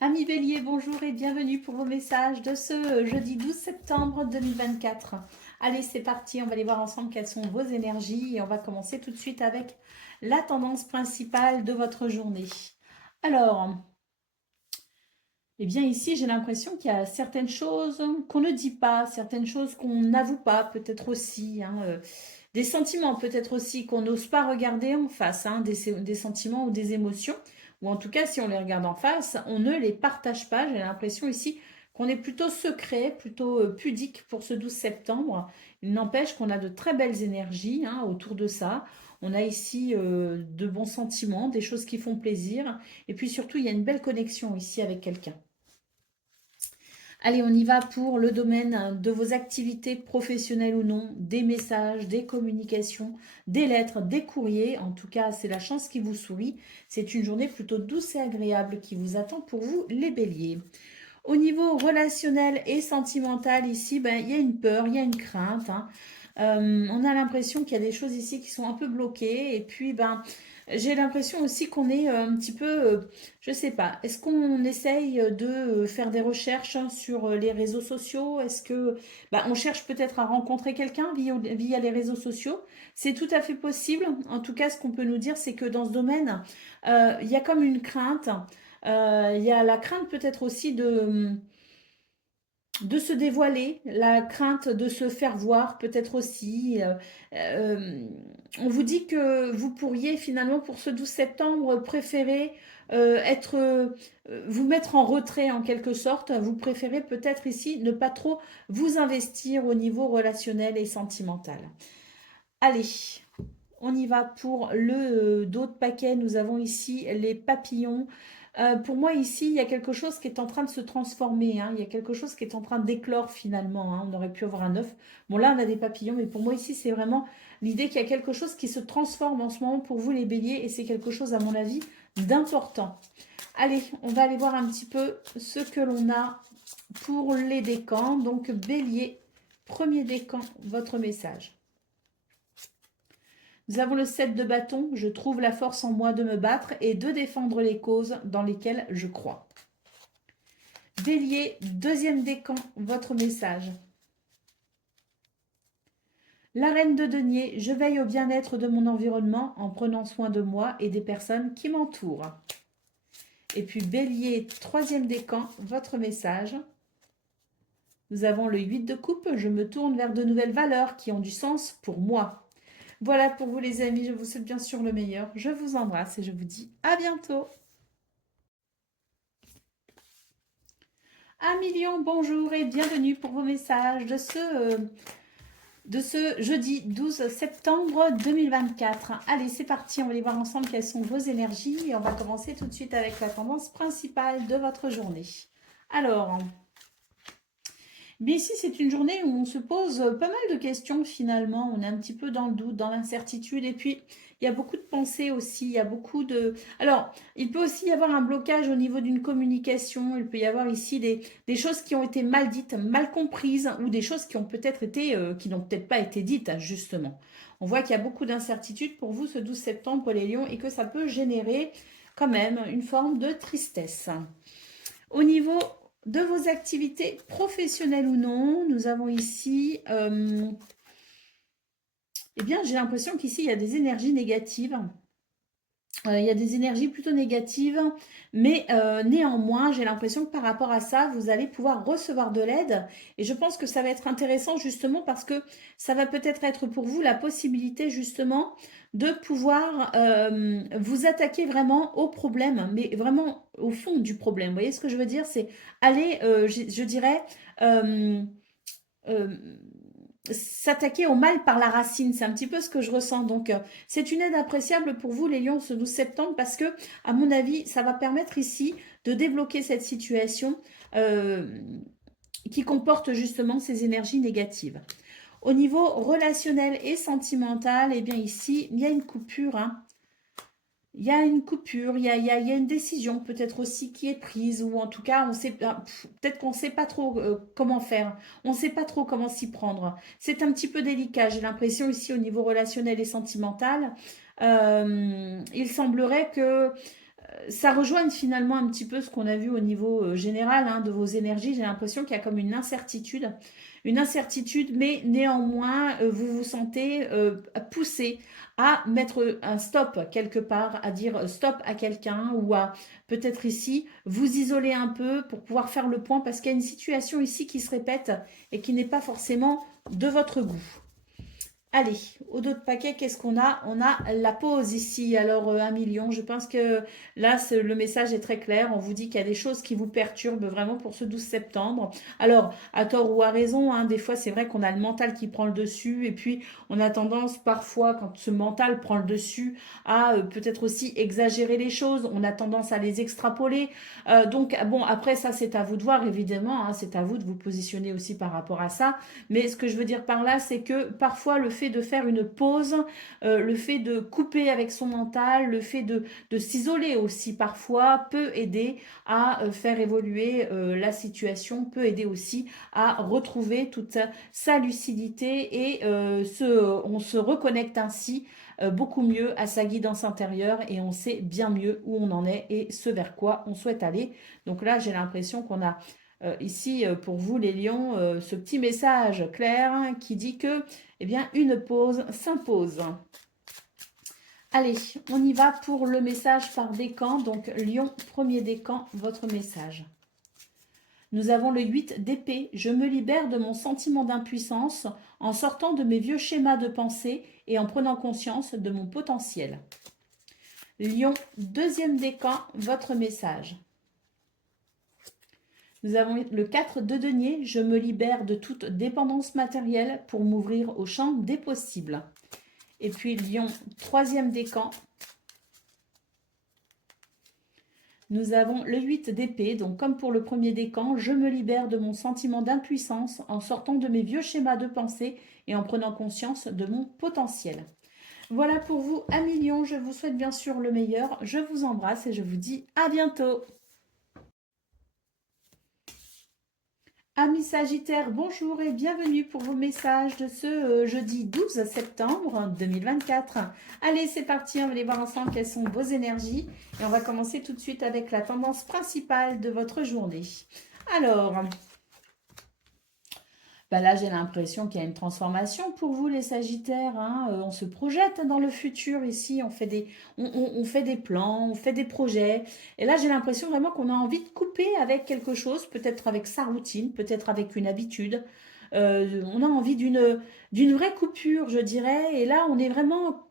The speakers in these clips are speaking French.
Amis Bélier, bonjour et bienvenue pour vos messages de ce jeudi 12 septembre 2024. Allez, c'est parti, on va aller voir ensemble quelles sont vos énergies et on va commencer tout de suite avec la tendance principale de votre journée. Alors, eh bien ici j'ai l'impression qu'il y a certaines choses qu'on ne dit pas, certaines choses qu'on n'avoue pas peut-être aussi, des sentiments peut-être aussi qu'on n'ose pas regarder en face, des sentiments ou des émotions, ou en tout cas si on les regarde en face, on ne les partage pas. J'ai l'impression ici qu'on est plutôt secret, plutôt pudique pour ce 12 septembre. Il n'empêche qu'on a de très belles énergies autour de ça. On a ici de bons sentiments, des choses qui font plaisir, et puis surtout il y a une belle connexion ici avec quelqu'un. Allez, on y va pour le domaine de vos activités professionnelles ou non, des messages, des communications, des lettres, des courriers. En tout cas, c'est la chance qui vous sourit. C'est une journée plutôt douce et agréable qui vous attend pour vous, les béliers. Au niveau relationnel et sentimental, ici, il y a une peur, il y a une crainte. On a l'impression qu'il y a des choses ici qui sont un peu bloquées. Et puis, j'ai l'impression aussi qu'on est un petit peu, je sais pas, est-ce qu'on essaye de faire des recherches sur les réseaux sociaux? Est-ce que on cherche peut-être à rencontrer quelqu'un via les réseaux sociaux? C'est tout à fait possible. En tout cas, ce qu'on peut nous dire, c'est que dans ce domaine, il y a comme une crainte. Il y a la crainte peut-être aussi de se dévoiler, la crainte de se faire voir peut-être aussi. Euh, on vous dit que vous pourriez finalement pour ce 12 septembre préférer vous mettre en retrait en quelque sorte. Vous préférez peut-être ici ne pas trop vous investir au niveau relationnel et sentimental. Allez, on y va pour le d'autres paquets. Nous avons ici les papillons. Pour moi, ici, il y a quelque chose qui est en train de se transformer. Il y a quelque chose qui est en train d'éclore finalement. On aurait pu avoir un œuf. Bon, là, on a des papillons, mais pour moi, ici, c'est vraiment l'idée qu'il y a quelque chose qui se transforme en ce moment pour vous, les béliers. Et c'est quelque chose, à mon avis, d'important. Allez, on va aller voir un petit peu ce que l'on a pour les décans. Donc, bélier, premier décan, votre message. Nous avons le 7 de bâton, je trouve la force en moi de me battre et de défendre les causes dans lesquelles je crois. Bélier, deuxième décan, votre message. La reine de denier, je veille au bien-être de mon environnement en prenant soin de moi et des personnes qui m'entourent. Et puis Bélier, troisième décan, votre message. Nous avons le 8 de coupe, je me tourne vers de nouvelles valeurs qui ont du sens pour moi. Voilà pour vous les amis, je vous souhaite bien sûr le meilleur. Je vous embrasse et je vous dis à bientôt. Un million, bonjour et bienvenue pour vos messages de ce jeudi 12 septembre 2024. Allez, c'est parti, on va aller voir ensemble quelles sont vos énergies et on va commencer tout de suite avec la tendance principale de votre journée. Alors, mais ici, c'est une journée où on se pose pas mal de questions finalement. On est un petit peu dans le doute, dans l'incertitude. Et puis, il y a beaucoup de pensées aussi. Il y a beaucoup de... Alors, il peut aussi y avoir un blocage au niveau d'une communication. Il peut y avoir ici des choses qui ont été mal dites, mal comprises, ou des choses qui ont peut-être été, qui n'ont peut-être pas été dites, justement. On voit qu'il y a beaucoup d'incertitudes pour vous ce 12 septembre pour les lions et que ça peut générer quand même une forme de tristesse. Au niveau de vos activités professionnelles ou non, nous avons ici, eh bien, j'ai l'impression qu'ici, il y a des énergies négatives. Il y a des énergies plutôt négatives, mais néanmoins, j'ai l'impression que par rapport à ça, vous allez pouvoir recevoir de l'aide. Et je pense que ça va être intéressant justement parce que ça va peut-être être pour vous la possibilité justement de pouvoir vous attaquer vraiment au problème, mais vraiment au fond du problème. Vous voyez ce que je veux dire? C'est aller, je dirais, euh, euh, s'attaquer au mal par la racine. C'est un petit peu ce que je ressens. Donc, c'est une aide appréciable pour vous, les lions, ce 12 septembre, parce que, à mon avis, ça va permettre ici de débloquer cette situation qui comporte justement ces énergies négatives. Au niveau relationnel et sentimental, eh bien ici, il y a une coupure. Il y a une coupure, il y a une décision peut-être aussi qui est prise, ou en tout cas, on sait, peut-être qu'on ne sait pas trop comment faire, on ne sait pas trop comment s'y prendre. C'est un petit peu délicat, j'ai l'impression ici au niveau relationnel et sentimental. Il semblerait que ça rejoint finalement un petit peu ce qu'on a vu au niveau général hein, de vos énergies. J'ai l'impression qu'il y a comme une incertitude, mais néanmoins, vous vous sentez poussé à mettre un stop quelque part, à dire stop à quelqu'un ou à peut-être ici vous isoler un peu pour pouvoir faire le point parce qu'il y a une situation ici qui se répète et qui n'est pas forcément de votre goût. Allez, au dos de paquet, qu'est-ce qu'on a? On a la pause ici, alors 1 million. Je pense que là, le message est très clair. On vous dit qu'il y a des choses qui vous perturbent vraiment pour ce 12 septembre. Alors, à tort ou à raison, hein, des fois, c'est vrai qu'on a le mental qui prend le dessus. Et puis, on a tendance parfois, quand ce mental prend le dessus, à peut-être aussi exagérer les choses. On a tendance à les extrapoler. Donc, bon, après, ça, c'est à vous de voir, évidemment. Hein, c'est à vous de vous positionner aussi par rapport à ça. Mais ce que je veux dire par là, c'est que parfois le fait de faire une pause, le fait de couper avec son mental, le fait de s'isoler aussi parfois peut aider à faire évoluer la situation, peut aider aussi à retrouver toute sa lucidité et on se reconnecte ainsi beaucoup mieux à sa guidance intérieure et on sait bien mieux où on en est et ce vers quoi on souhaite aller. Donc là, j'ai l'impression qu'on a ici, pour vous les lions, ce petit message clair hein, qui dit que, eh bien, une pause s'impose. Allez, on y va pour le message par décan. Donc, lion, premier décan, votre message. Nous avons le 8 d'épée. Je me libère de mon sentiment d'impuissance en sortant de mes vieux schémas de pensée et en prenant conscience de mon potentiel. Lion, deuxième décan, votre message. Nous avons le 4 de denier. Je me libère de toute dépendance matérielle pour m'ouvrir au champ des possibles. Et puis lion, troisième décan. Nous avons le 8 d'épée. Donc comme pour le premier décan, je me libère de mon sentiment d'impuissance en sortant de mes vieux schémas de pensée et en prenant conscience de mon potentiel. Voilà pour vous, amis lions. Je vous souhaite bien sûr le meilleur. Je vous embrasse et je vous dis à bientôt. Amis Sagittaires, bonjour et bienvenue pour vos messages de ce jeudi 12 septembre 2024. Allez, c'est parti, on va aller voir ensemble quelles sont vos énergies. Et on va commencer tout de suite avec la tendance principale de votre journée. Alors, là, j'ai l'impression qu'il y a une transformation pour vous, les Sagittaires. Hein. On se projette dans le futur ici. On fait on fait des plans, on fait des projets. Et là, j'ai l'impression vraiment qu'on a envie de couper avec quelque chose, peut-être avec sa routine, peut-être avec une habitude. On a envie d'une vraie coupure, je dirais. Et là, on est vraiment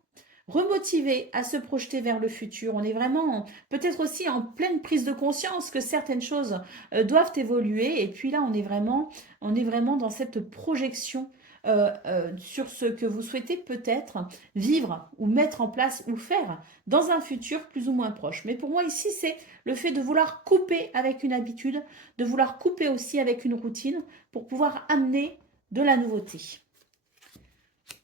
remotivé à se projeter vers le futur. On est vraiment peut-être aussi en pleine prise de conscience que certaines choses doivent évoluer. Et puis là, on est vraiment dans cette projection sur ce que vous souhaitez peut-être vivre ou mettre en place ou faire dans un futur plus ou moins proche. Mais pour moi ici, c'est le fait de vouloir couper avec une habitude, de vouloir couper aussi avec une routine pour pouvoir amener de la nouveauté.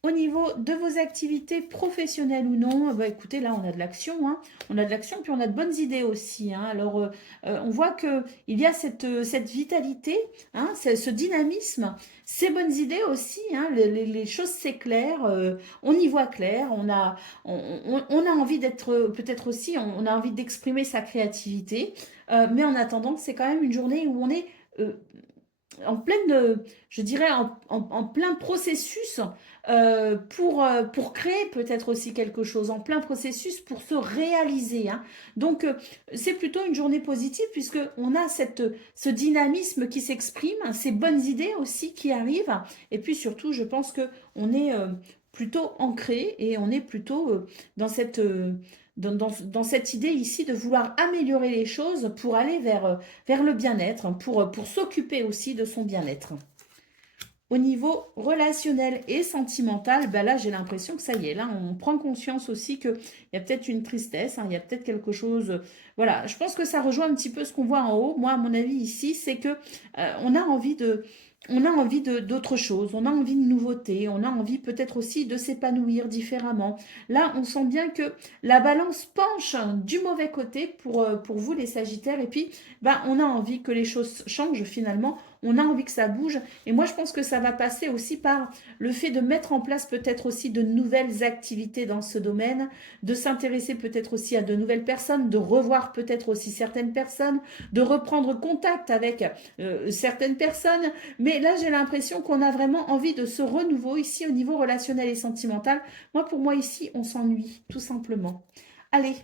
Au niveau de vos activités professionnelles ou non, écoutez, là, on a de l'action. Hein. On a de l'action, puis on a de bonnes idées aussi. Hein. Alors, on voit qu'il y a cette vitalité, hein, ce dynamisme, ces bonnes idées aussi. Hein, les choses s'éclairent, on y voit clair. On a envie d'être, peut-être aussi, on a envie d'exprimer sa créativité. Mais en attendant, c'est quand même une journée où on est en pleine, je dirais, en plein processus pour créer peut-être aussi quelque chose, en plein processus pour se réaliser. Hein. Donc, c'est plutôt une journée positive puisqu'on a ce dynamisme qui s'exprime, hein, ces bonnes idées aussi qui arrivent. Et puis surtout, je pense qu'on est plutôt ancré et on est plutôt dans cette... dans cette idée ici de vouloir améliorer les choses pour aller vers le bien-être, pour s'occuper aussi de son bien-être. Au niveau relationnel et sentimental, là, j'ai l'impression que ça y est. Là, on prend conscience aussi qu'il y a peut-être une tristesse, hein, il y a peut-être quelque chose... voilà, je pense que ça rejoint un petit peu ce qu'on voit en haut. Moi, à mon avis, ici, c'est que on a envie d'autre chose, on a envie de nouveautés, on a envie peut-être aussi de s'épanouir différemment. Là, on sent bien que la balance penche du mauvais côté pour vous, les Sagittaires. Et puis, on a envie que les choses changent finalement. on a envie que ça bouge. Et moi, je pense que ça va passer aussi par le fait de mettre en place peut-être aussi de nouvelles activités dans ce domaine, de s'intéresser peut-être aussi à de nouvelles personnes, de revoir peut-être aussi certaines personnes, de reprendre contact avec certaines personnes. Mais là, j'ai l'impression qu'on a vraiment envie de ce renouveau ici au niveau relationnel et sentimental. Moi, pour moi, ici, on s'ennuie, tout simplement. Allez,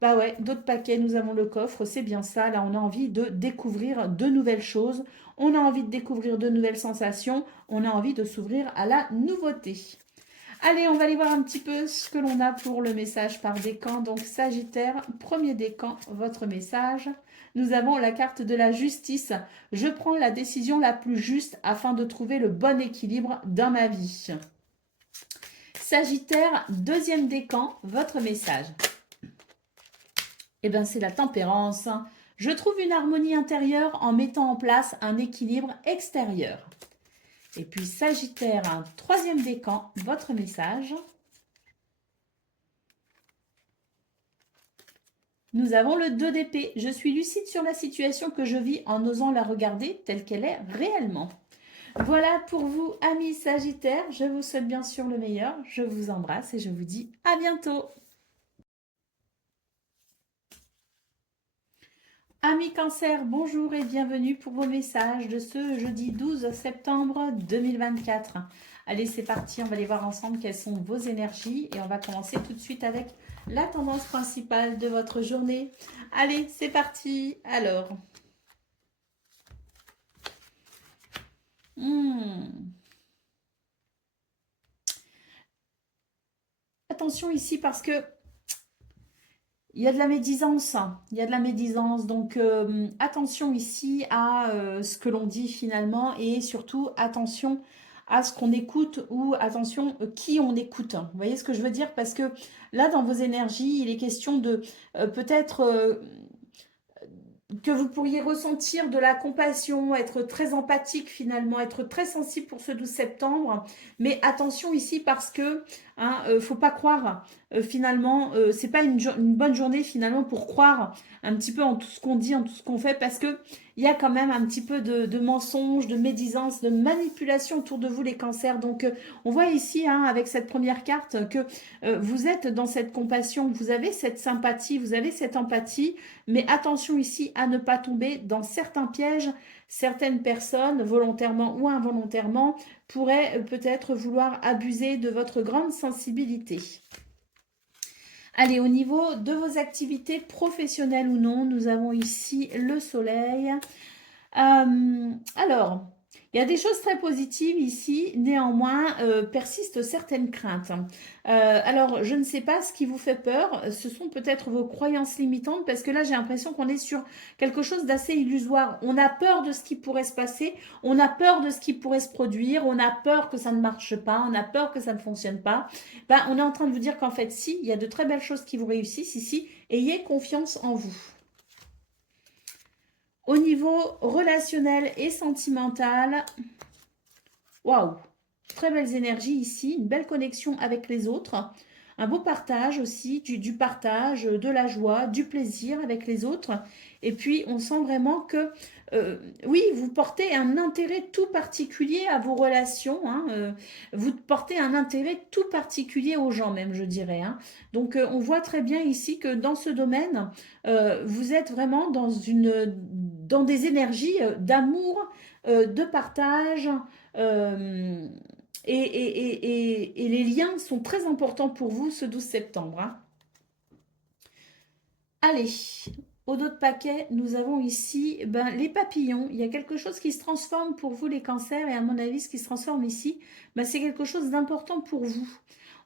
bah ouais, d'autres paquets, nous avons le coffre, c'est bien ça. Là, on a envie de découvrir de nouvelles choses. On a envie de découvrir de nouvelles sensations. On a envie de s'ouvrir à la nouveauté. Allez, on va aller voir un petit peu ce que l'on a pour le message par décan. Donc, Sagittaire, premier décan, votre message. Nous avons la carte de la justice. Je prends la décision la plus juste afin de trouver le bon équilibre dans ma vie. Sagittaire, deuxième décan, votre message. Eh bien, c'est la tempérance. Je trouve une harmonie intérieure en mettant en place un équilibre extérieur. Et puis Sagittaire, un troisième décan, votre message. Nous avons le 2 d'épée. Je suis lucide sur la situation que je vis en osant la regarder telle qu'elle est réellement. Voilà pour vous, amis Sagittaires. Je vous souhaite bien sûr le meilleur. Je vous embrasse et je vous dis à bientôt. Amis Cancer, bonjour et bienvenue pour vos messages de ce jeudi 12 septembre 2024. Allez, c'est parti, on va aller voir ensemble quelles sont vos énergies et on va commencer tout de suite avec la tendance principale de votre journée. Allez, c'est parti. Alors, attention ici parce que il y a de la médisance, il y a de la médisance, donc attention ici à ce que l'on dit finalement et surtout attention à ce qu'on écoute ou attention qui on écoute. Vous voyez ce que je veux dire? Parce que là, dans vos énergies, il est question de peut-être que vous pourriez ressentir de la compassion, être très empathique finalement, être très sensible pour ce 12 septembre. Mais attention ici parce que faut pas croire finalement, c'est pas une bonne journée finalement pour croire un petit peu en tout ce qu'on dit, en tout ce qu'on fait, parce que il y a quand même un petit peu de mensonges, de médisance, de manipulation autour de vous les cancers. Donc on voit ici avec cette première carte que vous êtes dans cette compassion, vous avez cette sympathie, vous avez cette empathie, mais attention ici à ne pas tomber dans certains pièges. Certaines personnes, volontairement ou involontairement, pourraient peut-être vouloir abuser de votre grande sensibilité. Allez, au niveau de vos activités professionnelles ou non, nous avons ici le soleil. Alors, il y a des choses très positives ici, néanmoins, persistent certaines craintes. Alors, je ne sais pas ce qui vous fait peur, ce sont peut-être vos croyances limitantes, parce que là, j'ai l'impression qu'on est sur quelque chose d'assez illusoire. On a peur de ce qui pourrait se passer, on a peur de ce qui pourrait se produire, on a peur que ça ne marche pas, on a peur que ça ne fonctionne pas. Ben, on est en train de vous dire qu'en fait, si, il y a de très belles choses qui vous réussissent ici, ayez confiance en vous. Au niveau relationnel et sentimental, waouh, très belles énergies ici, une belle connexion avec les autres, un beau partage aussi, du partage, de la joie, du plaisir avec les autres. Et puis, on sent vraiment que, oui, vous portez un intérêt tout particulier à vos relations. Vous portez un intérêt tout particulier aux gens même, je dirais. Donc, on voit très bien ici que dans ce domaine, vous êtes vraiment dans des énergies d'amour, de partage. Et les liens sont très importants pour vous ce 12 septembre. Allez, au dos de paquet, nous avons ici les papillons. Il y a quelque chose qui se transforme pour vous les cancers et à mon avis, ce qui se transforme ici, c'est quelque chose d'important pour vous.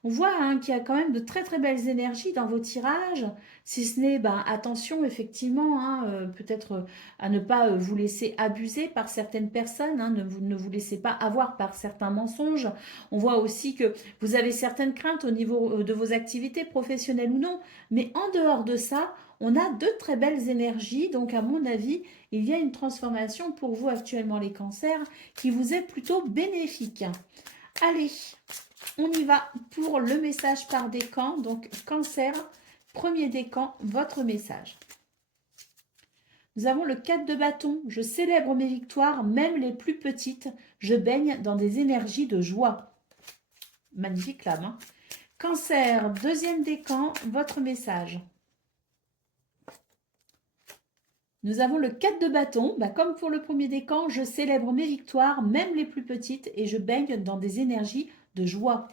On voit qu'il y a quand même de très très belles énergies dans vos tirages, si ce n'est, attention effectivement, peut-être à ne pas vous laisser abuser par certaines personnes, ne vous laissez pas avoir par certains mensonges. On voit aussi que vous avez certaines craintes au niveau de vos activités professionnelles ou non, mais en dehors de ça, on a de très belles énergies, donc à mon avis, il y a une transformation pour vous actuellement les cancers qui vous est plutôt bénéfique. Allez, on y va pour le message par décan. Donc, cancer, premier décan, votre message. Nous avons le 4 de bâton. Je célèbre mes victoires, même les plus petites. Je baigne dans des énergies de joie. Magnifique lame, hein. Cancer, deuxième décan, votre message. Nous avons le 4 de bâton. Comme pour le premier décan, je célèbre mes victoires, même les plus petites, et je baigne dans des énergies de joie.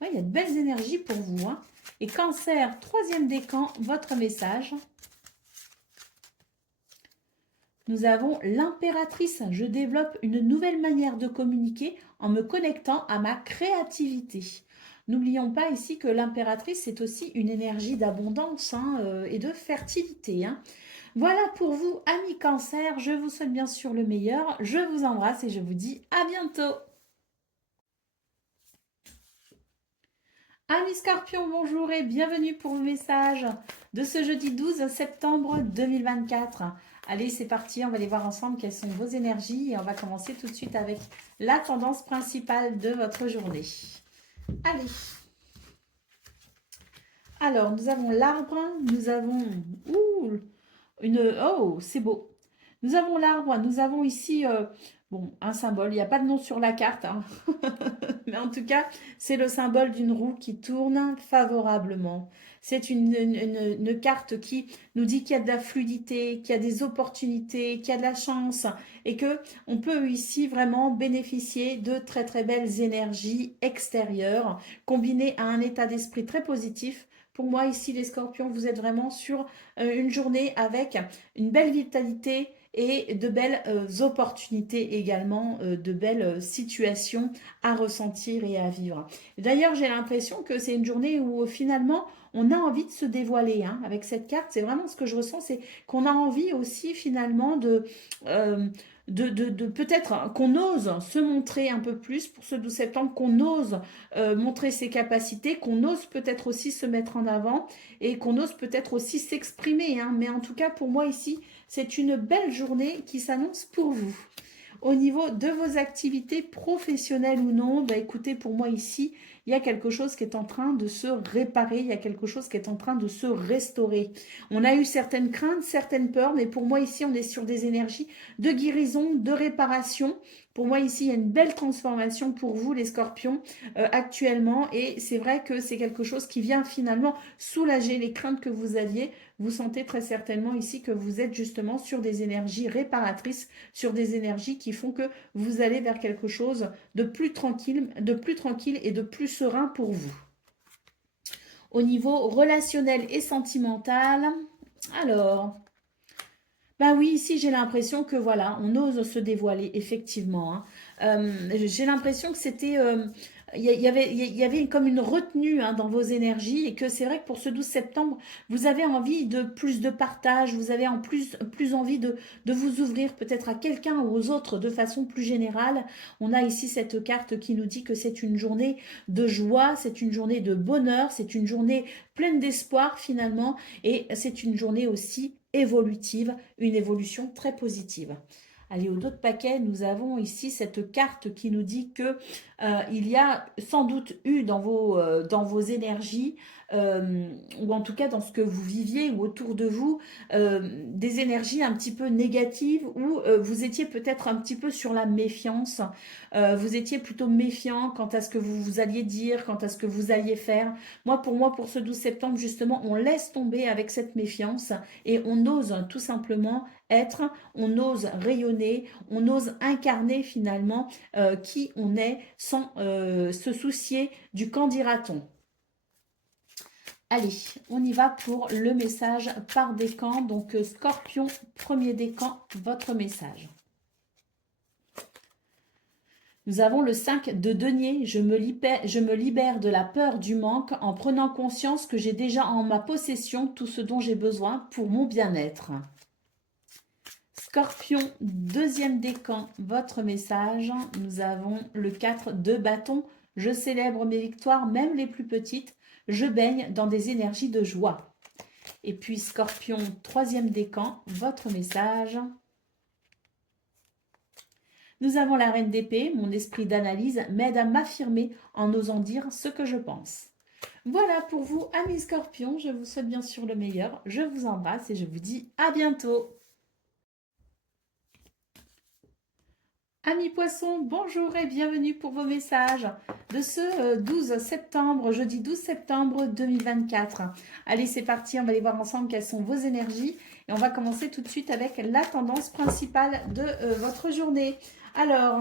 Ouais, il y a de belles énergies pour vous, hein. Et Cancer, troisième décan, votre message. Nous avons l'impératrice. Je développe une nouvelle manière de communiquer en me connectant à ma créativité. N'oublions pas ici que l'impératrice, c'est aussi une énergie d'abondance, hein, et de fertilité, hein. Voilà pour vous, amis Cancer. Je vous souhaite bien sûr le meilleur. Je vous embrasse et je vous dis à bientôt. Amis Scorpions, bonjour et bienvenue pour le message de ce jeudi 12 septembre 2024. Allez, c'est parti, on va aller voir ensemble quelles sont vos énergies et on va commencer tout de suite avec la tendance principale de votre journée. Allez. Alors, nous avons l'arbre, nous avons... Oh, c'est beau. Nous avons l'arbre, nous avons ici... Bon, un symbole, il n'y a pas de nom sur la carte, hein. Mais en tout cas, c'est le symbole d'une roue qui tourne favorablement. C'est une carte qui nous dit qu'il y a de la fluidité, qu'il y a des opportunités, qu'il y a de la chance et que on peut ici vraiment bénéficier de très très belles énergies extérieures combinées à un état d'esprit très positif. Pour moi, ici, les Scorpions, vous êtes vraiment sur une journée avec une belle vitalité, et de belles opportunités également, de belles situations à ressentir et à vivre. D'ailleurs, j'ai l'impression que c'est une journée où finalement, on a envie de se dévoiler, hein, avec cette carte. C'est vraiment ce que je ressens, c'est qu'on a envie aussi finalement euh, de peut-être qu'on ose se montrer un peu plus pour ce 12 septembre, qu'on ose montrer ses capacités, qu'on ose peut-être aussi se mettre en avant et qu'on ose peut-être aussi s'exprimer, hein. Mais en tout cas, pour moi ici, c'est une belle journée qui s'annonce pour vous. Au niveau de vos activités professionnelles ou non, écoutez, pour moi ici, il y a quelque chose qui est en train de se réparer, il y a quelque chose qui est en train de se restaurer. On a eu certaines craintes, certaines peurs, mais pour moi ici, on est sur des énergies de guérison, de réparation. Pour moi ici, il y a une belle transformation pour vous, les Scorpions, actuellement. Et c'est vrai que c'est quelque chose qui vient finalement soulager les craintes que vous aviez. Vous sentez très certainement ici que vous êtes justement sur des énergies réparatrices, sur des énergies qui font que vous allez vers quelque chose de plus tranquille et de plus serein pour vous. Au niveau relationnel et sentimental, alors... oui, ici j'ai l'impression que voilà, on ose se dévoiler, effectivement, hein. J'ai l'impression que c'était... il y avait comme une retenue, hein, dans vos énergies et que c'est vrai que pour ce 12 septembre, vous avez envie de plus de partage, vous avez en plus envie de vous ouvrir peut-être à quelqu'un ou aux autres de façon plus générale. On a ici cette carte qui nous dit que c'est une journée de joie, c'est une journée de bonheur, c'est une journée pleine d'espoir finalement et c'est une journée aussi évolutive, une évolution très positive. Allez, au dos de paquet, nous avons ici cette carte qui nous dit que il y a sans doute eu dans vos énergies, ou en tout cas dans ce que vous viviez ou autour de vous, des énergies un petit peu négatives où vous étiez peut-être un petit peu sur la méfiance. Vous étiez plutôt méfiant quant à ce que vous alliez dire, quant à ce que vous alliez faire. Pour moi, pour ce 12 septembre, justement, on laisse tomber avec cette méfiance et on ose tout simplement être, on ose rayonner, on ose incarner finalement qui on est sans se soucier du qu'en dira-t-on. Allez, on y va pour le message par décan. Donc Scorpion, premier décan, votre message. Nous avons le 5 de denier. Je me libère de la peur du manque en prenant conscience que j'ai déjà en ma possession tout ce dont j'ai besoin pour mon bien-être. Scorpion, deuxième décan, votre message. Nous avons le 4 de bâton. Je célèbre mes victoires, même les plus petites. Je baigne dans des énergies de joie. Et puis Scorpion, troisième décan, votre message. Nous avons la reine d'épée. Mon esprit d'analyse m'aide à m'affirmer en osant dire ce que je pense. Voilà pour vous, amis Scorpions. Je vous souhaite bien sûr le meilleur. Je vous embrasse et je vous dis à bientôt. Amis poissons, bonjour et bienvenue pour vos messages de ce 12 septembre, jeudi 12 septembre 2024. Allez, c'est parti, on va aller voir ensemble quelles sont vos énergies et on va commencer tout de suite avec la tendance principale de votre journée. Alors,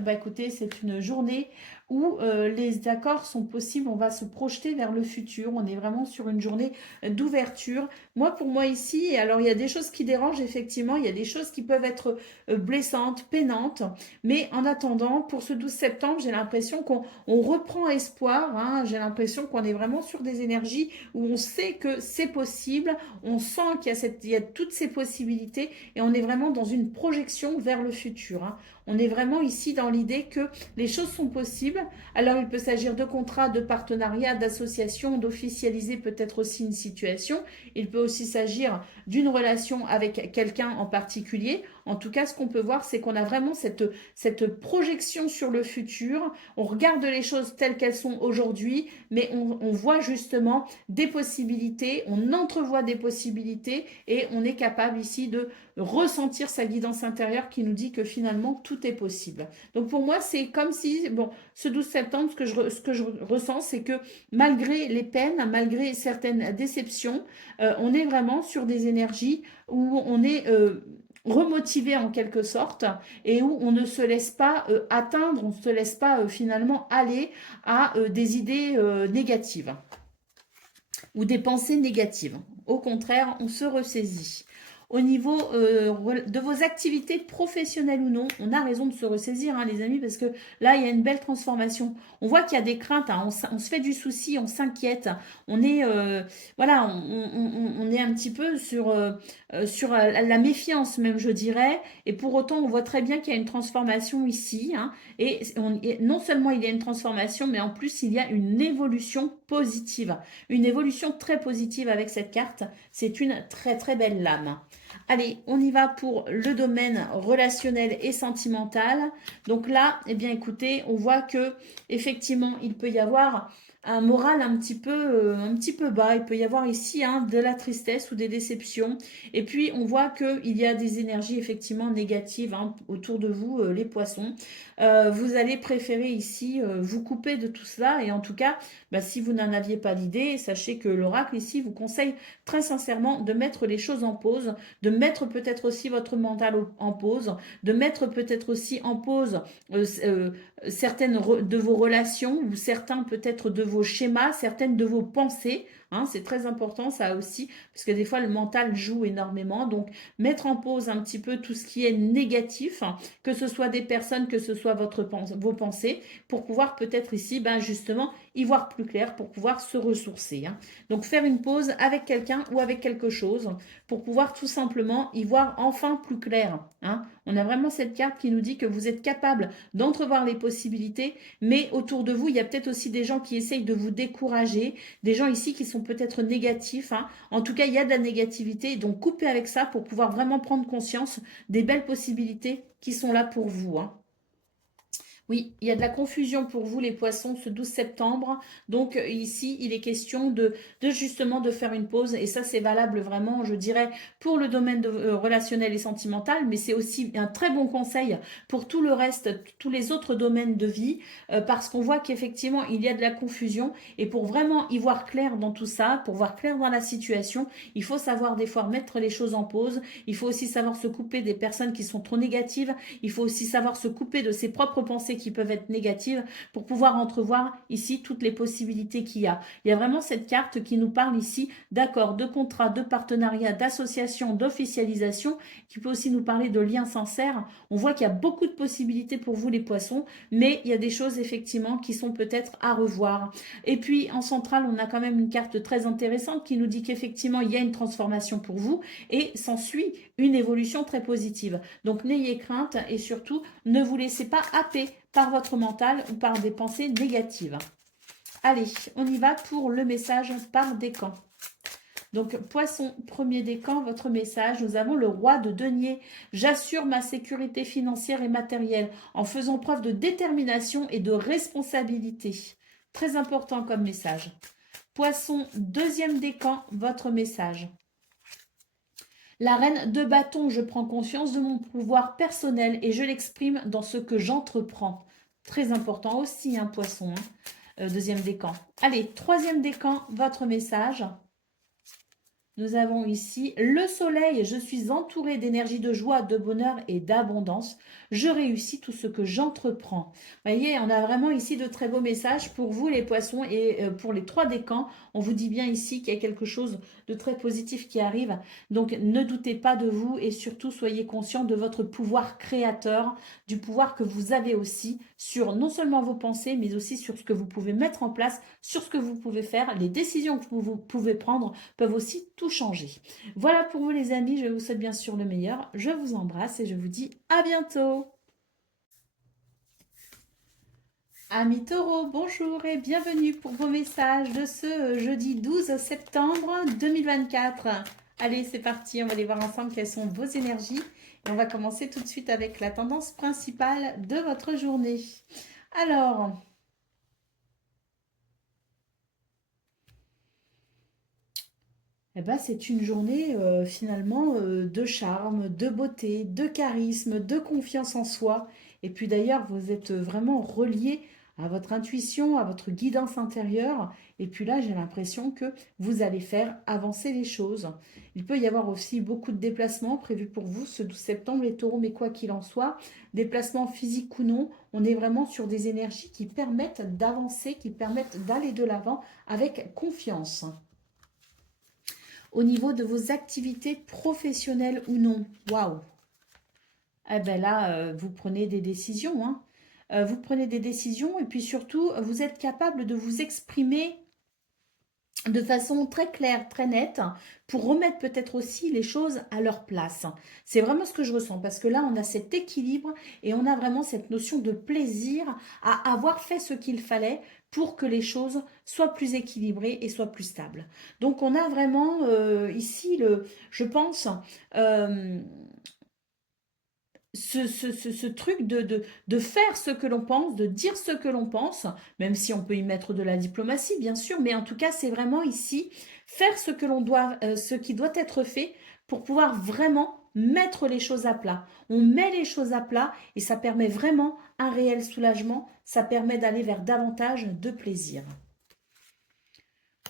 bah écoutez, c'est une journée où les accords sont possibles, on va se projeter vers le futur, on est vraiment sur une journée d'ouverture. Moi, pour moi ici, alors il y a des choses qui dérangent, effectivement, il y a des choses qui peuvent être blessantes, peinantes, mais en attendant, pour ce 12 septembre, j'ai l'impression qu'on reprend espoir, hein, j'ai l'impression qu'on est vraiment sur des énergies où on sait que c'est possible, on sent il y a toutes ces possibilités et on est vraiment dans une projection vers le futur, hein. On est vraiment ici dans l'idée que les choses sont possibles. Alors, il peut s'agir de contrats, de partenariats, d'associations, d'officialiser peut-être aussi une situation. Il peut aussi s'agir d'une relation avec quelqu'un en particulier. En tout cas, ce qu'on peut voir, c'est qu'on a vraiment cette projection sur le futur. On regarde les choses telles qu'elles sont aujourd'hui, mais on voit justement des possibilités, on entrevoit des possibilités et on est capable ici de ressentir sa guidance intérieure qui nous dit que finalement tout est possible. Donc pour moi, c'est comme si, bon, ce 12 septembre, ce que je ressens, c'est que malgré les peines, malgré certaines déceptions, on est vraiment sur des énergies où on est remotivé en quelque sorte et où on ne se laisse pas atteindre, on ne se laisse pas finalement aller à des idées négatives ou des pensées négatives. Au contraire, on se ressaisit. Au niveau de vos activités professionnelles ou non, on a raison de se ressaisir, hein, les amis, parce que là, il y a une belle transformation. On voit qu'il y a des craintes, hein, on se fait du souci, on s'inquiète, on est, voilà, on est un petit peu sur la méfiance même, je dirais, et pour autant, on voit très bien qu'il y a une transformation ici, hein, et non seulement il y a une transformation, mais en plus, il y a une évolution positive, une évolution très positive avec cette carte. C'est une très très belle lame. Allez, on y va pour le domaine relationnel et sentimental. Donc là, eh bien écoutez, on voit que effectivement, il peut y avoir un moral un petit peu bas. Il peut y avoir ici hein, de la tristesse ou des déceptions. Et puis, on voit qu'il y a des énergies effectivement négatives hein, autour de vous, les poissons. Vous allez préférer ici vous couper de tout cela. Et en tout cas, bah, si vous n'en aviez pas l'idée, sachez que l'oracle ici vous conseille très sincèrement de mettre les choses en pause, de mettre peut-être aussi votre mental en pause, de mettre peut-être aussi en pause certaines de vos relations ou certains peut-être de vos schémas, certaines de vos pensées. Hein, c'est très important ça aussi, parce que des fois le mental joue énormément. Donc mettre en pause un petit peu tout ce qui est négatif, hein, que ce soit des personnes, que ce soit vos pensées, pour pouvoir peut-être ici, ben justement, y voir plus clair, pour pouvoir se ressourcer. Hein. Donc faire une pause avec quelqu'un ou avec quelque chose, pour pouvoir tout simplement y voir enfin plus clair. Hein. On a vraiment cette carte qui nous dit que vous êtes capable d'entrevoir les possibilités, mais autour de vous, il y a peut-être aussi des gens qui essayent de vous décourager, des gens ici qui sont peut-être négatifs. Hein. En tout cas, il y a de la négativité, donc coupez avec ça pour pouvoir vraiment prendre conscience des belles possibilités qui sont là pour vous. Hein. Oui, il y a de la confusion pour vous, les poissons, ce 12 septembre. Donc ici, il est question de justement de faire une pause. Et ça, c'est valable vraiment, je dirais, pour le domaine relationnel et sentimental. Mais c'est aussi un très bon conseil pour tout le reste, tous les autres domaines de vie. Parce qu'on voit qu'effectivement, il y a de la confusion. Et pour vraiment y voir clair dans tout ça, pour voir clair dans la situation, il faut savoir des fois mettre les choses en pause. Il faut aussi savoir se couper des personnes qui sont trop négatives. Il faut aussi savoir se couper de ses propres pensées qui peuvent être négatives pour pouvoir entrevoir ici toutes les possibilités qu'il y a. Il y a vraiment cette carte qui nous parle ici d'accords, de contrats, de partenariats, d'associations, d'officialisation, qui peut aussi nous parler de liens sincères. On voit qu'il y a beaucoup de possibilités pour vous les poissons, mais il y a des choses effectivement qui sont peut-être à revoir. Et puis en centrale, on a quand même une carte très intéressante qui nous dit qu'effectivement il y a une transformation pour vous et s'ensuit une évolution très positive. Donc n'ayez crainte et surtout ne vous laissez pas happer par votre mental ou par des pensées négatives. Allez, on y va pour le message par décan. Donc, poisson, premier décan, votre message. Nous avons le roi de denier. J'assure ma sécurité financière et matérielle en faisant preuve de détermination et de responsabilité. Très important comme message. Poisson, deuxième décan, votre message. La reine de bâton, je prends conscience de mon pouvoir personnel et je l'exprime dans ce que j'entreprends. Très important aussi, hein, poisson. Hein. Deuxième décan. Allez, troisième décan, votre message. Nous avons ici le soleil. Je suis entourée d'énergie de joie, de bonheur et d'abondance. Je réussis tout ce que j'entreprends. Vous voyez, on a vraiment ici de très beaux messages pour vous les poissons et pour les trois décans. On vous dit bien ici qu'il y a quelque chose de très positif qui arrive. Donc ne doutez pas de vous et surtout soyez conscient de votre pouvoir créateur, du pouvoir que vous avez aussi sur non seulement vos pensées mais aussi sur ce que vous pouvez mettre en place, sur ce que vous pouvez faire, les décisions que vous pouvez prendre peuvent aussi tout changer. Voilà pour vous les amis, je vous souhaite bien sûr le meilleur. Je vous embrasse et je vous dis à bientôt. Amis taureaux, bonjour et bienvenue pour vos messages de ce jeudi 12 septembre 2024. Allez, c'est parti, on va aller voir ensemble quelles sont vos énergies. Et on va commencer tout de suite avec la tendance principale de votre journée. Alors, eh ben, c'est une journée finalement de charme, de beauté, de charisme, de confiance en soi. Et puis d'ailleurs, vous êtes vraiment relié à votre intuition, à votre guidance intérieure. Et puis là, j'ai l'impression que vous allez faire avancer les choses. Il peut y avoir aussi beaucoup de déplacements prévus pour vous ce 12 septembre, les taureaux, mais quoi qu'il en soit, déplacements physiques ou non, on est vraiment sur des énergies qui permettent d'avancer, qui permettent d'aller de l'avant avec confiance. Au niveau de vos activités professionnelles ou non. Waouh! Eh bien là, vous prenez des décisions. Hein. Vous prenez des décisions et puis surtout, vous êtes capable de vous exprimer de façon très claire, très nette, pour remettre peut-être aussi les choses à leur place. C'est vraiment ce que je ressens, parce que là, on a cet équilibre et on a vraiment cette notion de plaisir à avoir fait ce qu'il fallait pour que les choses soient plus équilibrées et soient plus stables. Donc, on a vraiment ici, je pense, euh, ce truc de faire ce que l'on pense, de dire ce que l'on pense, même si on peut y mettre de la diplomatie, bien sûr, mais en tout cas, c'est vraiment ici faire ce que l'on doit, ce qui doit être fait pour pouvoir vraiment mettre les choses à plat. On met les choses à plat et ça permet vraiment un réel soulagement, ça permet d'aller vers davantage de plaisir.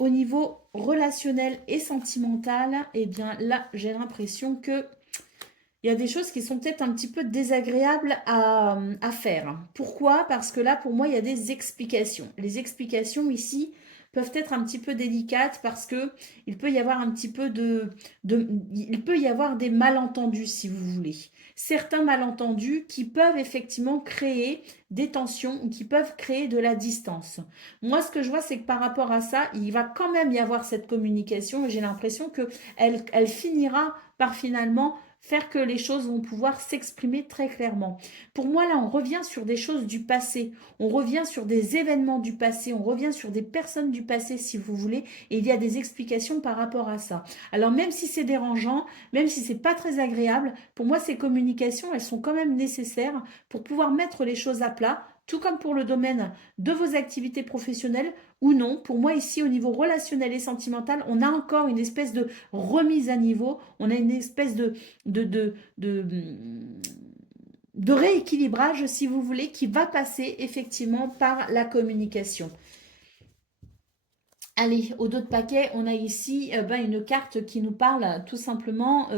Au niveau relationnel et sentimental, eh bien là, j'ai l'impression que il y a des choses qui sont peut-être un petit peu désagréables à faire. Pourquoi? Parce que là, pour moi, il y a des explications. Les explications ici peuvent être un petit peu délicates parce que il peut y avoir un petit peu il peut y avoir des malentendus, si vous voulez. Certains malentendus qui peuvent effectivement créer des tensions ou qui peuvent créer de la distance. Moi, ce que je vois, c'est que par rapport à ça, il va quand même y avoir cette communication et j'ai l'impression qu'elle finira par finalement faire que les choses vont pouvoir s'exprimer très clairement. Pour moi, là, on revient sur des choses du passé, on revient sur des événements du passé, on revient sur des personnes du passé, si vous voulez, et il y a des explications par rapport à ça. Alors, même si c'est dérangeant, même si c'est pas très agréable, pour moi, ces communications, elles sont quand même nécessaires pour pouvoir mettre les choses à plat, tout comme pour le domaine de vos activités professionnelles ou non. Pour moi, ici, au niveau relationnel et sentimental, on a encore une espèce de remise à niveau, on a une espèce de, de, de, de rééquilibrage, si vous voulez, qui va passer effectivement par la communication. Allez, au dos de paquet, on a ici une carte qui nous parle tout simplement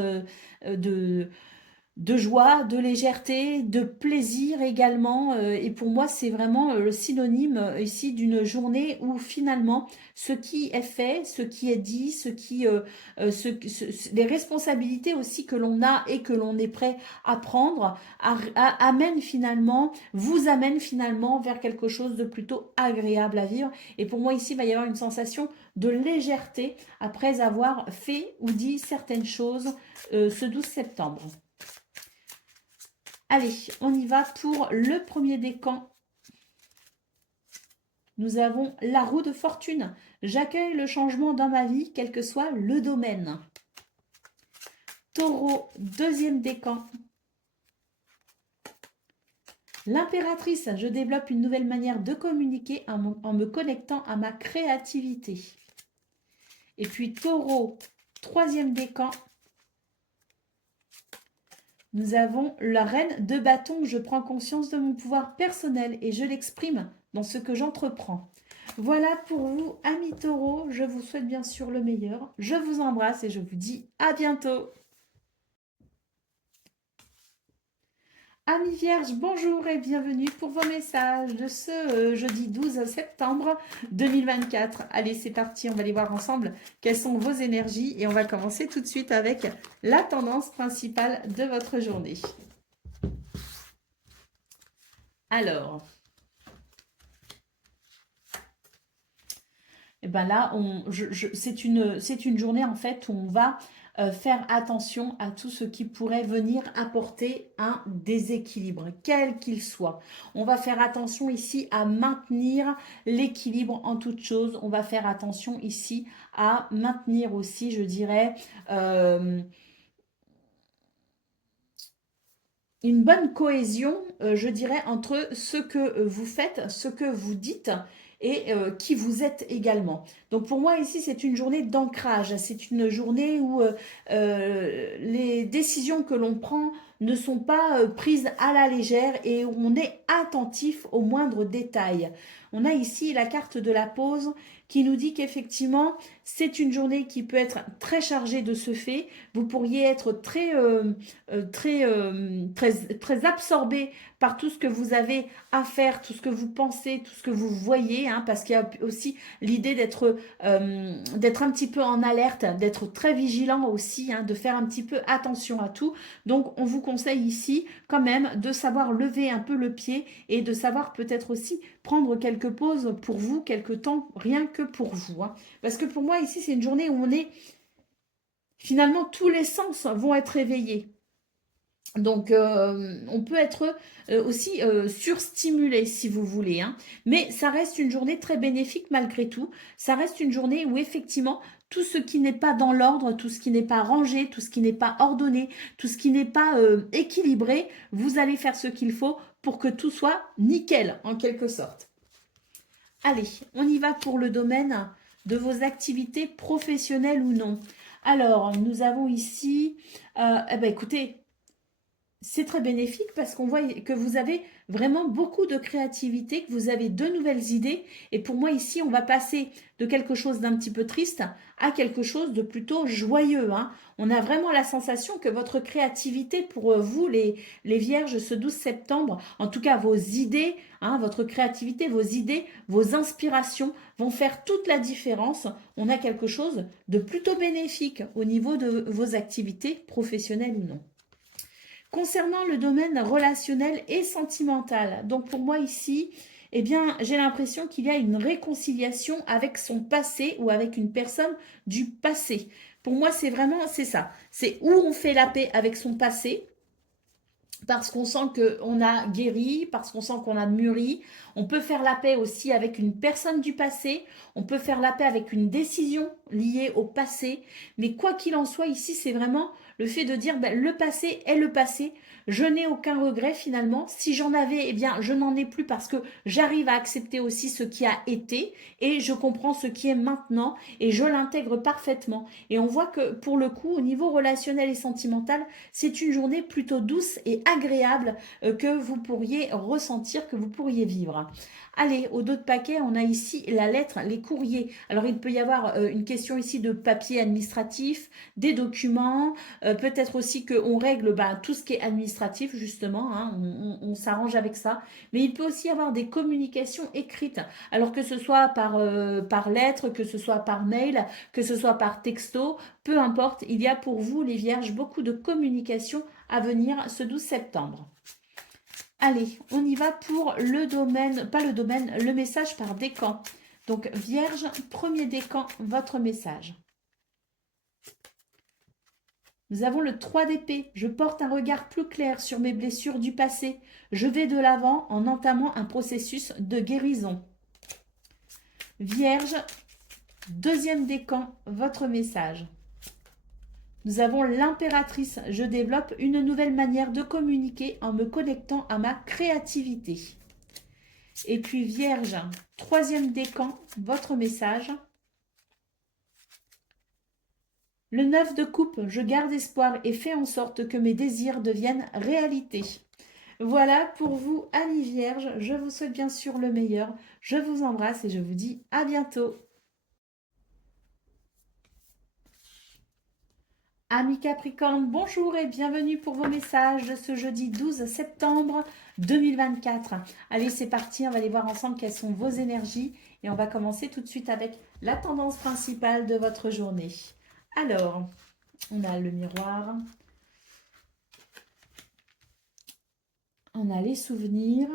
de joie, de légèreté, de plaisir également. Et pour moi, c'est vraiment le synonyme ici d'une journée où finalement, ce qui est fait, ce qui est dit, les responsabilités aussi que l'on a et que l'on est prêt à prendre, vous amène finalement vers quelque chose de plutôt agréable à vivre. Et pour moi, ici, il va y avoir une sensation de légèreté après avoir fait ou dit certaines choses ce 12 septembre. Allez, on y va pour le premier décan. Nous avons la roue de fortune. J'accueille le changement dans ma vie, quel que soit le domaine. Taureau, deuxième décan. L'impératrice, je développe une nouvelle manière de communiquer en me connectant à ma créativité. Et puis Taureau, troisième décan. Nous avons la reine de bâton. Je prends conscience de mon pouvoir personnel et je l'exprime dans ce que j'entreprends. Voilà pour vous, amis taureaux. Je vous souhaite bien sûr le meilleur. Je vous embrasse et je vous dis à bientôt. Amis vierges, bonjour et bienvenue pour vos messages de ce jeudi 12 septembre 2024. Allez, c'est parti, on va aller voir ensemble quelles sont vos énergies et on va commencer tout de suite avec la tendance principale de votre journée. Alors, et ben là, c'est une journée en fait où on va faire attention à tout ce qui pourrait venir apporter un déséquilibre, quel qu'il soit. On va faire attention ici à maintenir l'équilibre en toute chose. On va faire attention ici à maintenir aussi, je dirais, une bonne cohésion, je dirais, entre ce que vous faites, ce que vous dites et qui vous êtes également. Donc pour moi ici c'est une journée d'ancrage, c'est une journée où les décisions que l'on prend ne sont pas prises à la légère et où on est attentif aux moindres détails. On a ici la carte de la pause qui nous dit qu'effectivement c'est une journée qui peut être très chargée de ce fait. Vous pourriez être très absorbé par tout ce que vous avez à faire, tout ce que vous pensez, tout ce que vous voyez, hein, parce qu'il y a aussi l'idée d'être un petit peu en alerte, d'être très vigilant aussi, hein, de faire un petit peu attention à tout. Donc on vous conseille ici quand même de savoir lever un peu le pied et de savoir peut-être aussi prendre quelques pauses pour vous, quelques temps rien que pour vous. Hein. Parce que pour moi ici c'est une journée où on est finalement tous les sens vont être éveillés. Donc, on peut être aussi surstimulé si vous voulez. Hein. Mais ça reste une journée très bénéfique malgré tout. Ça reste une journée où effectivement, tout ce qui n'est pas dans l'ordre, tout ce qui n'est pas rangé, tout ce qui n'est pas ordonné, tout ce qui n'est pas équilibré, vous allez faire ce qu'il faut pour que tout soit nickel en quelque sorte. Allez, on y va pour le domaine de vos activités professionnelles ou non. Alors, nous avons ici, eh ben, écoutez, c'est très bénéfique parce qu'on voit que vous avez vraiment beaucoup de créativité, que vous avez de nouvelles idées. Et pour moi, ici, on va passer de quelque chose d'un petit peu triste à quelque chose de plutôt joyeux. Hein. On a vraiment la sensation que votre créativité, pour vous, les vierges, ce 12 septembre, en tout cas vos idées, hein, votre créativité, vos idées, vos inspirations vont faire toute la différence. On a quelque chose de plutôt bénéfique au niveau de vos activités professionnelles ou non. Concernant le domaine relationnel et sentimental, donc pour moi ici, eh bien, j'ai l'impression qu'il y a une réconciliation avec son passé ou avec une personne du passé. Pour moi, c'est ça. C'est où on fait la paix avec son passé, parce qu'on sent qu'on a guéri, parce qu'on sent qu'on a mûri. On peut faire la paix aussi avec une personne du passé. On peut faire la paix avec une décision liée au passé. Mais quoi qu'il en soit, ici, c'est vraiment le fait de dire ben, le passé est le passé. Je n'ai aucun regret finalement. Si j'en avais, eh bien, je n'en ai plus parce que j'arrive à accepter aussi ce qui a été et je comprends ce qui est maintenant et je l'intègre parfaitement. Et on voit que pour le coup, au niveau relationnel et sentimental, c'est une journée plutôt douce et agréable que vous pourriez ressentir, que vous pourriez vivre. Allez, au dos de paquet, on a ici la lettre, les courriers. Alors, il peut y avoir une question ici de papier administratif, des documents, peut-être aussi qu'on règle tout ce qui est administratif, justement, hein, on s'arrange avec ça. Mais il peut aussi y avoir des communications écrites, alors que ce soit par lettre, que ce soit par mail, que ce soit par texto, peu importe, il y a pour vous, les vierges, beaucoup de communication à venir ce 12 septembre. Allez, on y va pour le domaine, pas le domaine, le message par décan. Donc, vierge, premier décan, votre message. Nous avons le 3 d'épée. Je porte un regard plus clair sur mes blessures du passé. Je vais de l'avant en entamant un processus de guérison. Vierge, deuxième décan, votre message. Nous avons l'impératrice. Je développe une nouvelle manière de communiquer en me connectant à ma créativité. Et puis Vierge, troisième décan, votre message. Le 9 de coupe, je garde espoir et fais en sorte que mes désirs deviennent réalité. Voilà pour vous, amis vierges. Je vous souhaite bien sûr le meilleur. Je vous embrasse et je vous dis à bientôt. Amis Capricorne, bonjour et bienvenue pour vos messages de ce jeudi 12 septembre 2024. Allez, c'est parti, on va aller voir ensemble quelles sont vos énergies et on va commencer tout de suite avec la tendance principale de votre journée. Alors, on a le miroir, on a les souvenirs.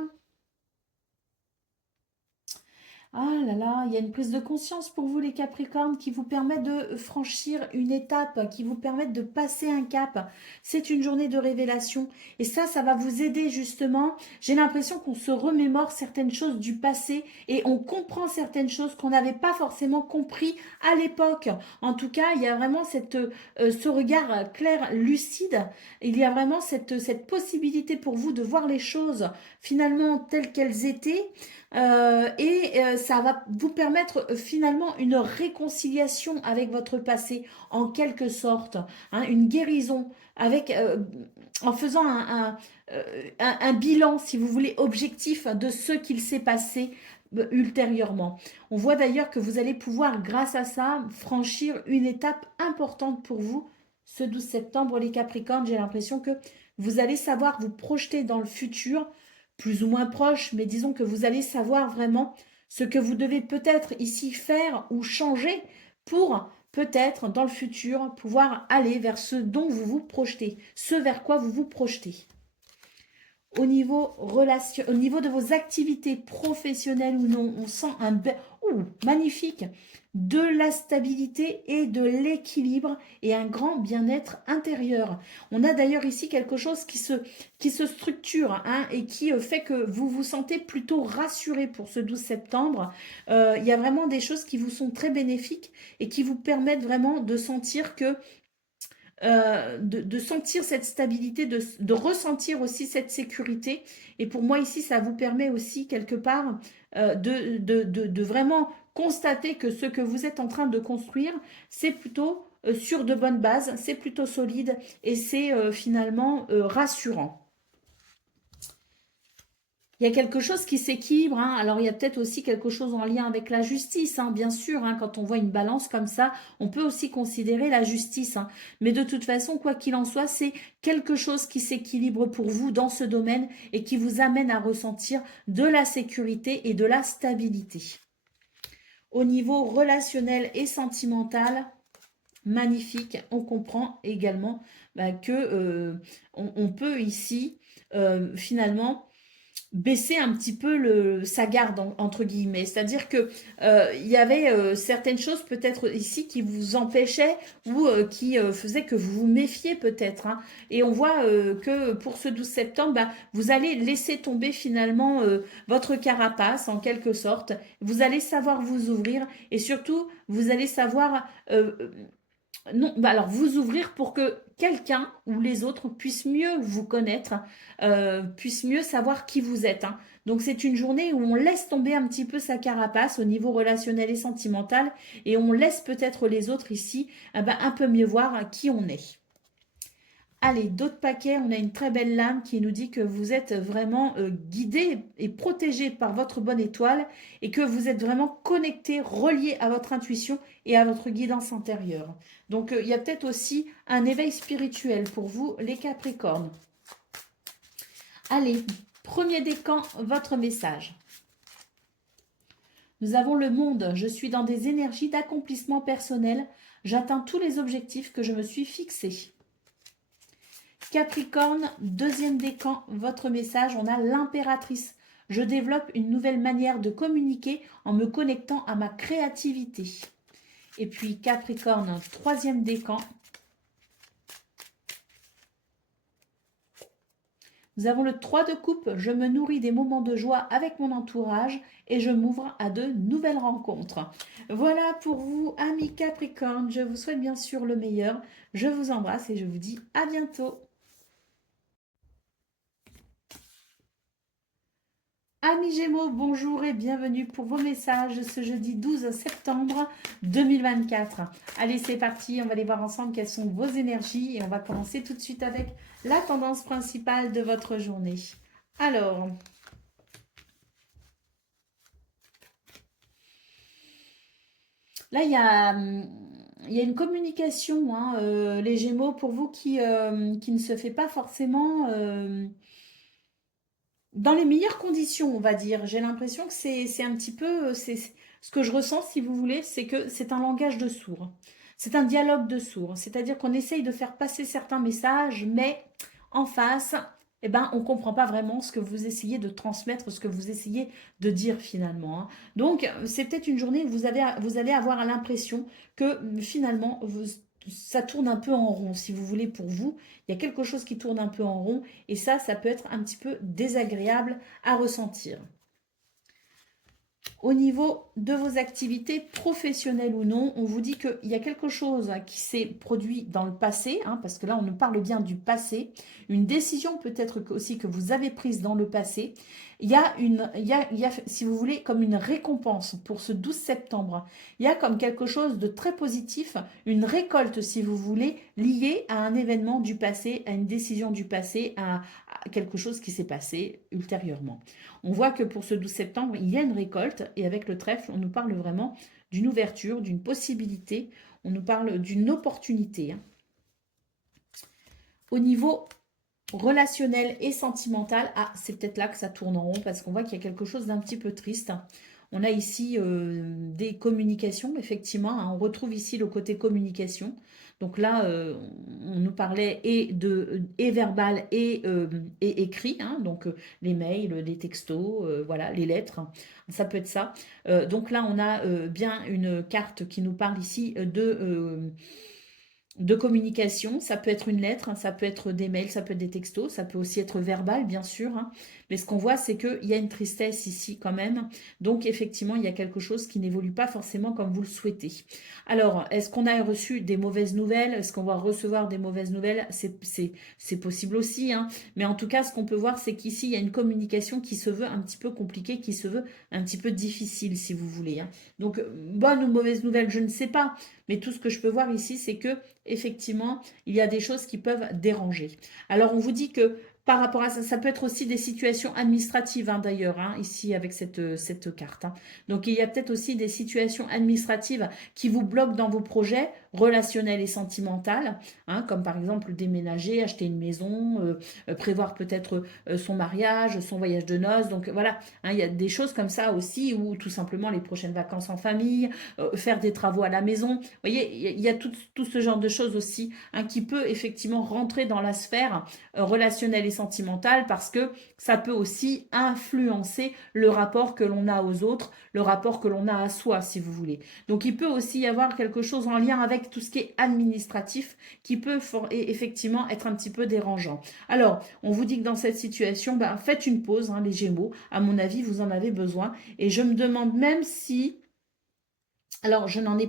Ah là là, il y a une prise de conscience pour vous les Capricornes qui vous permet de franchir une étape, qui vous permet de passer un cap. C'est une journée de révélation et ça va vous aider justement. J'ai l'impression qu'on se remémore certaines choses du passé et on comprend certaines choses qu'on n'avait pas forcément compris à l'époque. En tout cas, il y a vraiment ce regard clair, lucide. Il y a vraiment cette possibilité pour vous de voir les choses finalement telles qu'elles étaient. Ça va vous permettre finalement une réconciliation avec votre passé en quelque sorte, hein, une guérison avec, en faisant un bilan, si vous voulez, objectif de ce qu'il s'est passé ultérieurement. On voit d'ailleurs que vous allez pouvoir, grâce à ça, franchir une étape importante pour vous ce 12 septembre, les Capricornes. J'ai l'impression que vous allez savoir vous projeter dans le futur, plus ou moins proche, mais disons que vous allez savoir vraiment ce que vous devez peut-être ici faire ou changer pour peut-être dans le futur pouvoir aller vers ce dont vous vous projetez, ce vers quoi vous vous projetez. Au niveau de vos activités professionnelles ou non, on sent magnifique, de la stabilité et de l'équilibre et un grand bien-être intérieur. On a d'ailleurs ici quelque chose qui se structure, hein, et qui fait que vous vous sentez plutôt rassuré pour ce 12 septembre. Il y a vraiment des choses qui vous sont très bénéfiques et qui vous permettent vraiment de sentir que de sentir cette stabilité, de ressentir aussi cette sécurité. Et pour moi ici, ça vous permet aussi quelque part de vraiment constater que ce que vous êtes en train de construire, c'est plutôt sur de bonnes bases, c'est plutôt solide et c'est finalement rassurant. Il y a quelque chose qui s'équilibre, hein. Alors il y a peut-être aussi quelque chose en lien avec la justice, hein, bien sûr, hein. Quand on voit une balance comme ça, on peut aussi considérer la justice, hein. Mais de toute façon, quoi qu'il en soit, c'est quelque chose qui s'équilibre pour vous dans ce domaine et qui vous amène à ressentir de la sécurité et de la stabilité. Au niveau relationnel et sentimental, magnifique, on comprend également que on peut ici finalement baisser un petit peu sa garde entre guillemets, c'est-à-dire que il y avait certaines choses peut-être ici qui vous empêchaient ou qui faisaient que vous vous méfiez peut-être, hein. Et on voit que pour ce 12 septembre, vous allez laisser tomber finalement votre carapace en quelque sorte, vous allez savoir vous ouvrir et surtout vous allez savoir non, alors vous ouvrir pour que quelqu'un ou les autres puissent mieux vous connaître, puissent mieux savoir qui vous êtes, hein. Donc c'est une journée où on laisse tomber un petit peu sa carapace au niveau relationnel et sentimental et on laisse peut-être les autres ici un peu mieux voir qui on est. Allez, d'autres paquets, on a une très belle lame qui nous dit que vous êtes vraiment guidé et protégé par votre bonne étoile et que vous êtes vraiment connecté, relié à votre intuition et à votre guidance intérieure. Donc, il y a peut-être aussi un éveil spirituel pour vous, les Capricornes. Allez, premier décan, votre message. Nous avons le monde. Je suis dans des énergies d'accomplissement personnel. J'atteins tous les objectifs que je me suis fixés. Capricorne, deuxième décan, votre message, on a l'impératrice. Je développe une nouvelle manière de communiquer en me connectant à ma créativité. Et puis Capricorne, troisième décan. Nous avons le 3 de coupe. Je me nourris des moments de joie avec mon entourage et je m'ouvre à de nouvelles rencontres. Voilà pour vous, amis Capricorne. Je vous souhaite bien sûr le meilleur. Je vous embrasse et je vous dis à bientôt. Amis Gémeaux, bonjour et bienvenue pour vos messages ce jeudi 12 septembre 2024. Allez, c'est parti, on va aller voir ensemble quelles sont vos énergies et on va commencer tout de suite avec la tendance principale de votre journée. Alors, là, il y a une communication, hein, les Gémeaux, pour vous qui ne se fait pas forcément dans les meilleures conditions, on va dire. J'ai l'impression que c'est un petit peu, ce que je ressens, si vous voulez, c'est que c'est un langage de sourds. C'est un dialogue de sourds. C'est-à-dire qu'on essaye de faire passer certains messages, mais en face, eh ben, on ne comprend pas vraiment ce que vous essayez de transmettre, ce que vous essayez de dire finalement, hein. Donc, c'est peut-être une journée où vous allez avoir l'impression que finalement, ça tourne un peu en rond, si vous voulez, pour vous. Il y a quelque chose qui tourne un peu en rond et ça peut être un petit peu désagréable à ressentir. Au niveau de vos activités professionnelles ou non, on vous dit qu'il y a quelque chose qui s'est produit dans le passé, hein, parce que là on nous parle bien du passé, une décision peut-être aussi que vous avez prise dans le passé. Il y a, si vous voulez, comme une récompense pour ce 12 septembre. Il y a comme quelque chose de très positif, une récolte, si vous voulez, liée à un événement du passé, à une décision du passé, à quelque chose qui s'est passé ultérieurement. On voit que pour ce 12 septembre, il y a une récolte et avec le trèfle, on nous parle vraiment d'une ouverture, d'une possibilité, on nous parle d'une opportunité, hein. Au niveau relationnel et sentimental, ah, c'est peut-être là que ça tourne en rond parce qu'on voit qu'il y a quelque chose d'un petit peu triste. On a ici des communications, effectivement, hein, on retrouve ici le côté communication. Donc là, on nous parlait et verbal et écrit, hein, donc les mails, les textos, voilà, les lettres, hein, ça peut être ça. Donc là, on a bien une carte qui nous parle ici de communication. Ça peut être une lettre, hein, ça peut être des mails, ça peut être des textos, ça peut aussi être verbal, bien sûr, hein. Mais ce qu'on voit, c'est qu'il y a une tristesse ici quand même. Donc, effectivement, il y a quelque chose qui n'évolue pas forcément comme vous le souhaitez. Alors, est-ce qu'on a reçu des mauvaises nouvelles? Est-ce qu'on va recevoir des mauvaises nouvelles? C'est possible aussi, hein. Mais en tout cas, ce qu'on peut voir, c'est qu'ici, il y a une communication qui se veut un petit peu compliquée, qui se veut un petit peu difficile, si vous voulez, hein. Donc, bonne ou mauvaise nouvelle, je ne sais pas. Mais tout ce que je peux voir ici, c'est que effectivement, il y a des choses qui peuvent déranger. Alors, on vous dit que par rapport à ça, ça peut être aussi des situations administratives, hein, d'ailleurs, hein, ici avec cette carte, hein. Donc, il y a peut-être aussi des situations administratives qui vous bloquent dans vos projets relationnels et sentimentaux, hein, comme par exemple déménager, acheter une maison, prévoir peut-être son mariage, son voyage de noces. Donc, voilà, hein, il y a des choses comme ça aussi, ou tout simplement les prochaines vacances en famille, faire des travaux à la maison. Vous voyez, il y a tout ce genre de choses aussi, hein, qui peut effectivement rentrer dans la sphère relationnelle et sentimentale parce que ça peut aussi influencer le rapport que l'on a aux autres, le rapport que l'on a à soi, si vous voulez. Donc, il peut aussi y avoir quelque chose en lien avec tout ce qui est administratif qui peut effectivement être un petit peu dérangeant. Alors, on vous dit que dans cette situation, ben, faites une pause, hein, les Gémeaux. À mon avis, vous en avez besoin. Et je me demande même si... Alors, je n'en ai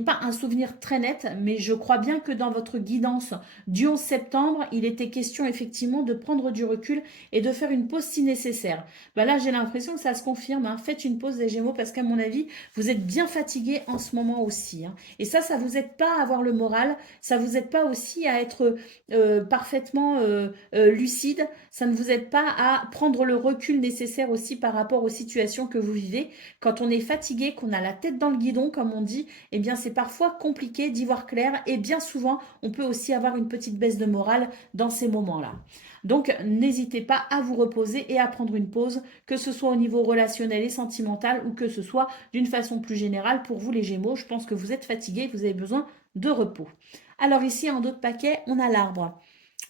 pas un souvenir très net, mais je crois bien que dans votre guidance du 11 septembre, il était question effectivement de prendre du recul et de faire une pause si nécessaire. Ben là, j'ai l'impression que ça se confirme, hein. Faites une pause les Gémeaux parce qu'à mon avis, vous êtes bien fatigués en ce moment aussi, hein. Et ça vous aide pas à avoir le moral, ça vous aide pas aussi à être parfaitement lucide, ça ne vous aide pas à prendre le recul nécessaire aussi par rapport aux situations que vous vivez. Quand on est fatigué, qu'on a la tête dans le guidon, comme on dit, eh bien c'est parfois compliqué d'y voir clair et bien souvent, on peut aussi avoir une petite baisse de morale dans ces moments-là. Donc, n'hésitez pas à vous reposer et à prendre une pause, que ce soit au niveau relationnel et sentimental ou que ce soit d'une façon plus générale pour vous les Gémeaux. Je pense que vous êtes fatigués, vous avez besoin de repos. Alors ici, en d'autres paquets, on a l'arbre.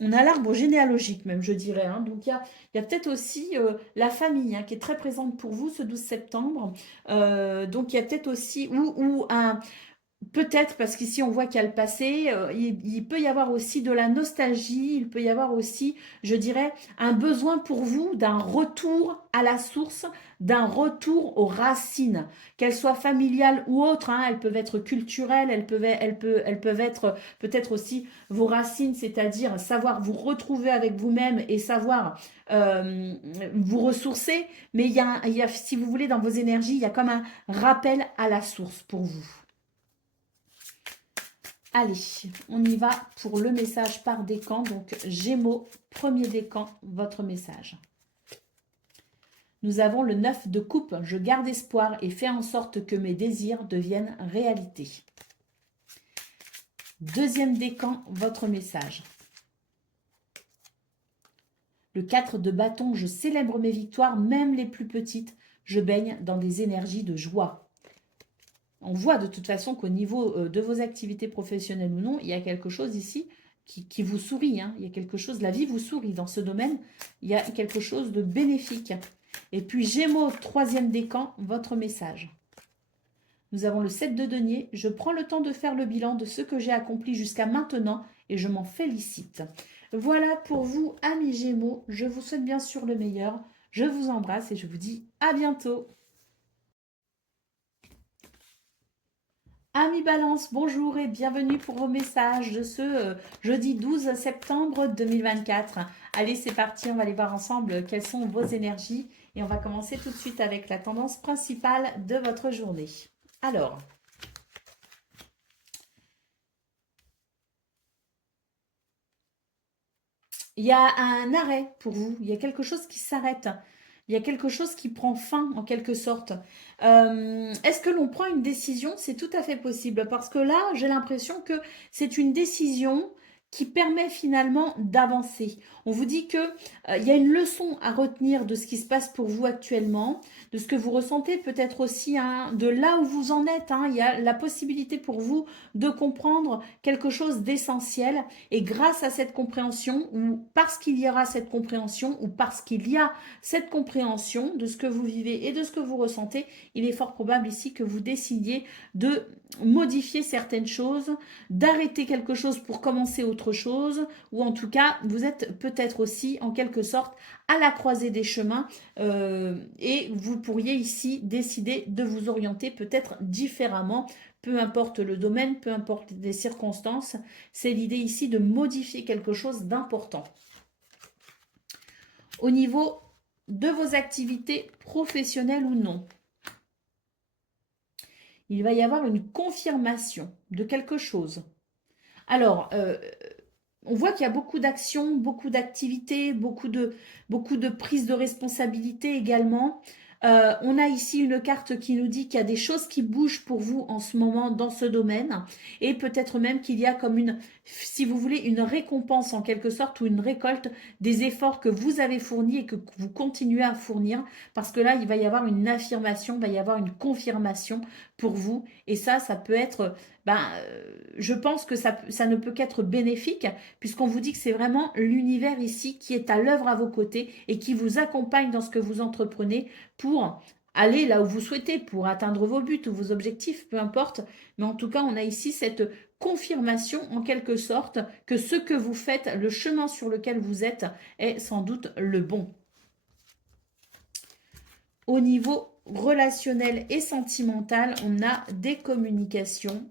On a l'arbre généalogique même, je dirais, hein. Donc, il y a peut-être aussi la famille, hein, qui est très présente pour vous ce 12 septembre. Donc, il y a peut-être aussi, ou un, Peut-être parce qu'ici on voit qu'il y a le passé, il peut y avoir aussi de la nostalgie, il peut y avoir aussi, je dirais, un besoin pour vous d'un retour à la source, d'un retour aux racines, qu'elles soient familiales ou autres, hein, elles peuvent être culturelles, elles peuvent être peut-être aussi vos racines, c'est-à-dire savoir vous retrouver avec vous-même et savoir vous ressourcer, mais il y a, si vous voulez, dans vos énergies, il y a comme un rappel à la source pour vous. Allez, on y va pour le message par décan. Donc, Gémeaux, premier décan, votre message. Nous avons le 9 de coupe. Je garde espoir et fais en sorte que mes désirs deviennent réalité. Deuxième décan, votre message. Le 4 de bâton. Je célèbre mes victoires, même les plus petites. Je baigne dans des énergies de joie. On voit de toute façon qu'au niveau de vos activités professionnelles ou non, il y a quelque chose ici qui vous sourit. Hein. Il y a quelque chose, la vie vous sourit dans ce domaine. Il y a quelque chose de bénéfique. Et puis Gémeaux, troisième décan, votre message. Nous avons le 7 de denier. Je prends le temps de faire le bilan de ce que j'ai accompli jusqu'à maintenant et je m'en félicite. Voilà pour vous, amis Gémeaux. Je vous souhaite bien sûr le meilleur. Je vous embrasse et je vous dis à bientôt. Amis Balance, bonjour et bienvenue pour vos messages de ce jeudi 12 septembre 2024. Allez, c'est parti, on va aller voir ensemble quelles sont vos énergies et on va commencer tout de suite avec la tendance principale de votre journée. Alors, il y a un arrêt pour vous, il y a quelque chose qui s'arrête. Il y a quelque chose qui prend fin en quelque sorte. Est-ce que l'on prend une décision? C'est tout à fait possible parce que là, j'ai l'impression que c'est une décision qui permet finalement d'avancer. On vous dit que il y a une leçon à retenir de ce qui se passe pour vous actuellement, de ce que vous ressentez peut-être aussi, hein, de là où vous en êtes. Hein. Il y a la possibilité pour vous de comprendre quelque chose d'essentiel et grâce à cette compréhension ou parce qu'il y aura cette compréhension ou parce qu'il y a cette compréhension de ce que vous vivez et de ce que vous ressentez, il est fort probable ici que vous décidiez de modifier certaines choses, d'arrêter quelque chose pour commencer autre chose, ou en tout cas, vous êtes peut-être aussi en quelque sorte à la croisée des chemins et vous pourriez ici décider de vous orienter peut-être différemment, peu importe le domaine, peu importe les circonstances. C'est l'idée ici de modifier quelque chose d'important. Au niveau de vos activités professionnelles ou non, il va y avoir une confirmation de quelque chose. Alors, on voit qu'il y a beaucoup d'actions, beaucoup d'activités, beaucoup de prise de responsabilité également. On a ici une carte qui nous dit qu'il y a des choses qui bougent pour vous en ce moment dans ce domaine et peut-être même qu'il y a comme une, si vous voulez, une récompense en quelque sorte ou une récolte des efforts que vous avez fournis et que vous continuez à fournir parce que là, il va y avoir une affirmation, il va y avoir une confirmation pour vous et ça peut être, je pense que ça ne peut qu'être bénéfique puisqu'on vous dit que c'est vraiment l'univers ici qui est à l'œuvre à vos côtés et qui vous accompagne dans ce que vous entreprenez pour aller là où vous souhaitez, pour atteindre vos buts ou vos objectifs, peu importe. Mais en tout cas, on a ici cette confirmation en quelque sorte que ce que vous faites, le chemin sur lequel vous êtes, est sans doute le bon. Au niveau relationnel et sentimental, on a des communications.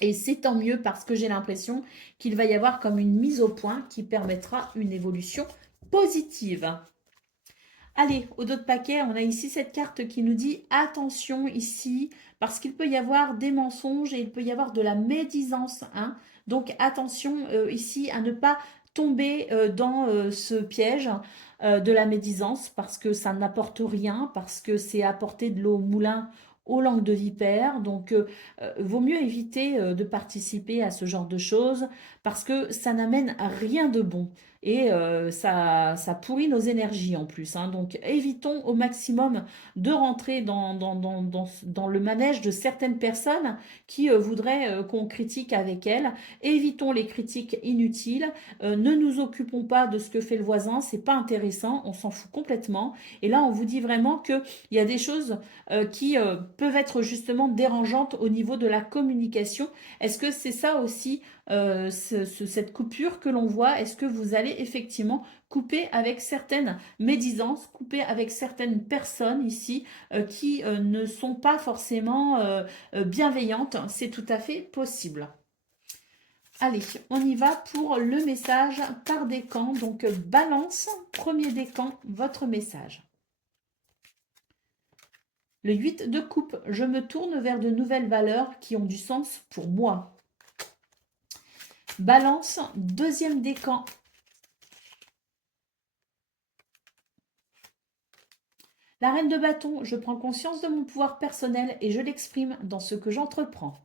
Et c'est tant mieux parce que j'ai l'impression qu'il va y avoir comme une mise au point qui permettra une évolution positive. Allez, au dos de paquet, on a ici cette carte qui nous dit attention ici, parce qu'il peut y avoir des mensonges et il peut y avoir de la médisance. Hein. Donc attention ici à ne pas tomber dans ce piège de la médisance, parce que ça n'apporte rien, parce que c'est apporter de l'eau au moulin aux langues de vipère. Donc vaut mieux éviter de participer à ce genre de choses, parce que ça n'amène à rien de bon. et ça pourrit nos énergies en plus, hein. Donc évitons au maximum de rentrer dans le manège de certaines personnes qui voudraient qu'on critique avec elles. Évitons les critiques inutiles, ne nous occupons pas de ce que fait le voisin, c'est pas intéressant, on s'en fout complètement. Et là, on vous dit vraiment qu'il y a des choses qui peuvent être justement dérangeantes au niveau de la communication. Est-ce que c'est ça aussi, cette coupure que l'on voit? Est-ce que vous allez effectivement couper avec certaines médisances, couper avec certaines personnes ici qui ne sont pas forcément bienveillantes? C'est tout à fait possible. Allez, on y va pour le message par décan. Donc, balance, premier décan, votre message. Le 8 de coupe, je me tourne vers de nouvelles valeurs qui ont du sens pour moi. Balance, deuxième décan. La reine de bâton, je prends conscience de mon pouvoir personnel et je l'exprime dans ce que j'entreprends.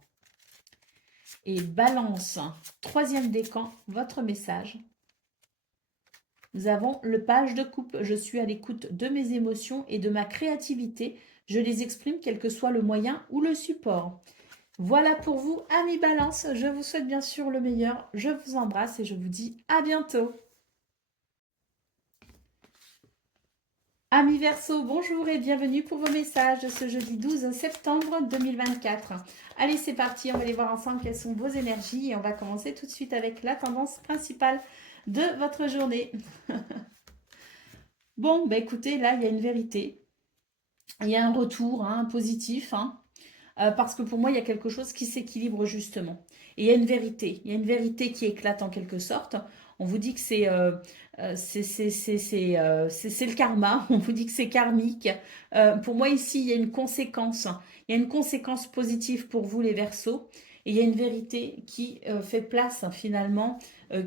Et balance, troisième décan, votre message. Nous avons le page de coupe. Je suis à l'écoute de mes émotions et de ma créativité. Je les exprime quel que soit le moyen ou le support. Voilà pour vous, amis Balance. Je vous souhaite bien sûr le meilleur. Je vous embrasse et je vous dis à bientôt. Amis Verseau, bonjour et bienvenue pour vos messages de ce jeudi 12 septembre 2024. Allez, c'est parti, on va aller voir ensemble quelles sont vos énergies et on va commencer tout de suite avec la tendance principale de votre journée. Bon, bah écoutez, là, il y a une vérité. Il y a un retour positif, parce que pour moi, il y a quelque chose qui s'équilibre justement. Et il y a une vérité. Il y a une vérité qui éclate en quelque sorte. On vous dit que c'est le karma. On vous dit que c'est karmique. Pour moi, ici, il y a une conséquence. Il y a une conséquence positive pour vous, les Verseaux. Et il y a une vérité qui fait place finalement,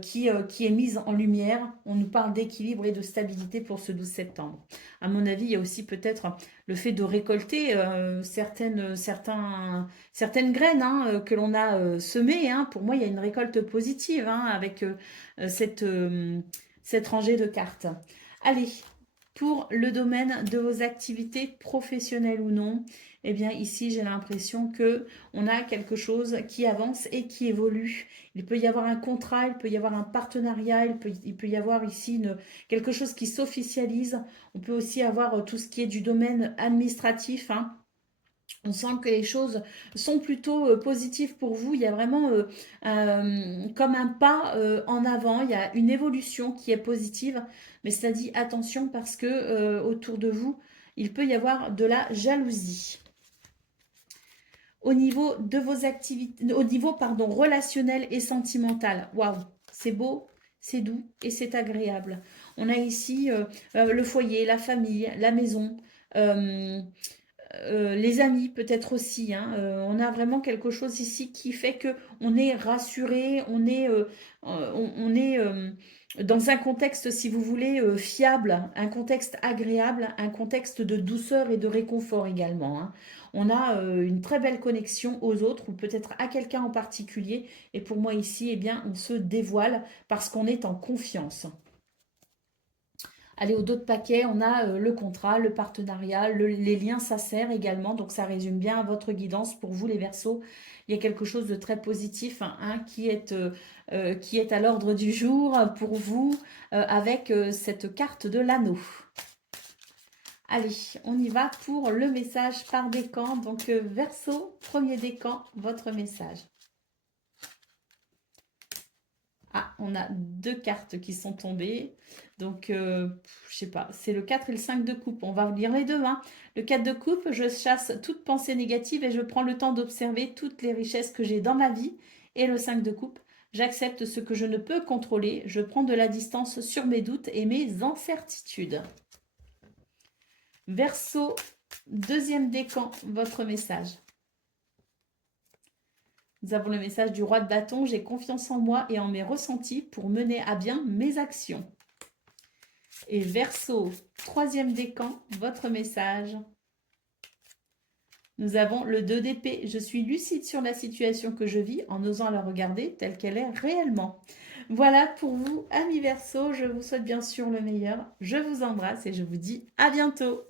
qui est mise en lumière. On nous parle d'équilibre et de stabilité pour ce 12 septembre. À mon avis, il y a aussi peut-être le fait de récolter certaines graines que l'on a semées. Pour moi, il y a une récolte positive avec cette rangée de cartes. Allez, pour le domaine de vos activités professionnelles ou non, eh bien ici j'ai l'impression que on a quelque chose qui avance et qui évolue. Il peut y avoir un contrat, il peut y avoir un partenariat, il peut y avoir ici quelque chose qui s'officialise. On peut aussi avoir tout ce qui est du domaine administratif. On sent que les choses sont plutôt positives pour vous. Il y a vraiment comme un pas en avant. Il y a une évolution qui est positive. Mais ça dit attention parce que autour de vous, il peut y avoir de la jalousie. Au niveau de vos activités, au niveau relationnel et sentimental. Waouh, c'est beau, c'est doux et c'est agréable. On a ici le foyer, la famille, la maison. Les amis peut-être aussi. On a vraiment quelque chose ici qui fait que on est rassuré, on est dans un contexte, si vous voulez, fiable, un contexte agréable, un contexte de douceur et de réconfort également. On a une très belle connexion aux autres ou peut-être à quelqu'un en particulier. Et pour moi ici, eh bien, on se dévoile parce qu'on est en confiance. Allez, au dos de paquet, on a le contrat, le partenariat, les liens, ça sert également. Donc, ça résume bien votre guidance pour vous, les Verseaux. Il y a quelque chose de très positif qui est à l'ordre du jour pour vous avec cette carte de l'anneau. Allez, on y va pour le message par décan. Donc, Verseau, premier décan, votre message. Ah, on a deux cartes qui sont tombées. Donc, je sais pas, c'est le 4 et le 5 de coupe. On va vous lire les deux. Le 4 de coupe, je chasse toute pensée négative et je prends le temps d'observer toutes les richesses que j'ai dans ma vie. Et le 5 de coupe, j'accepte ce que je ne peux contrôler. Je prends de la distance sur mes doutes et mes incertitudes. Verseau, deuxième décan, votre message. Nous avons le message du roi de bâton. J'ai confiance en moi et en mes ressentis pour mener à bien mes actions. Et Verseau, troisième décan, votre message. Nous avons le 2 d'épée. Je suis lucide sur la situation que je vis en osant la regarder telle qu'elle est réellement. Voilà pour vous, amis Verseau. Je vous souhaite bien sûr le meilleur. Je vous embrasse et je vous dis à bientôt.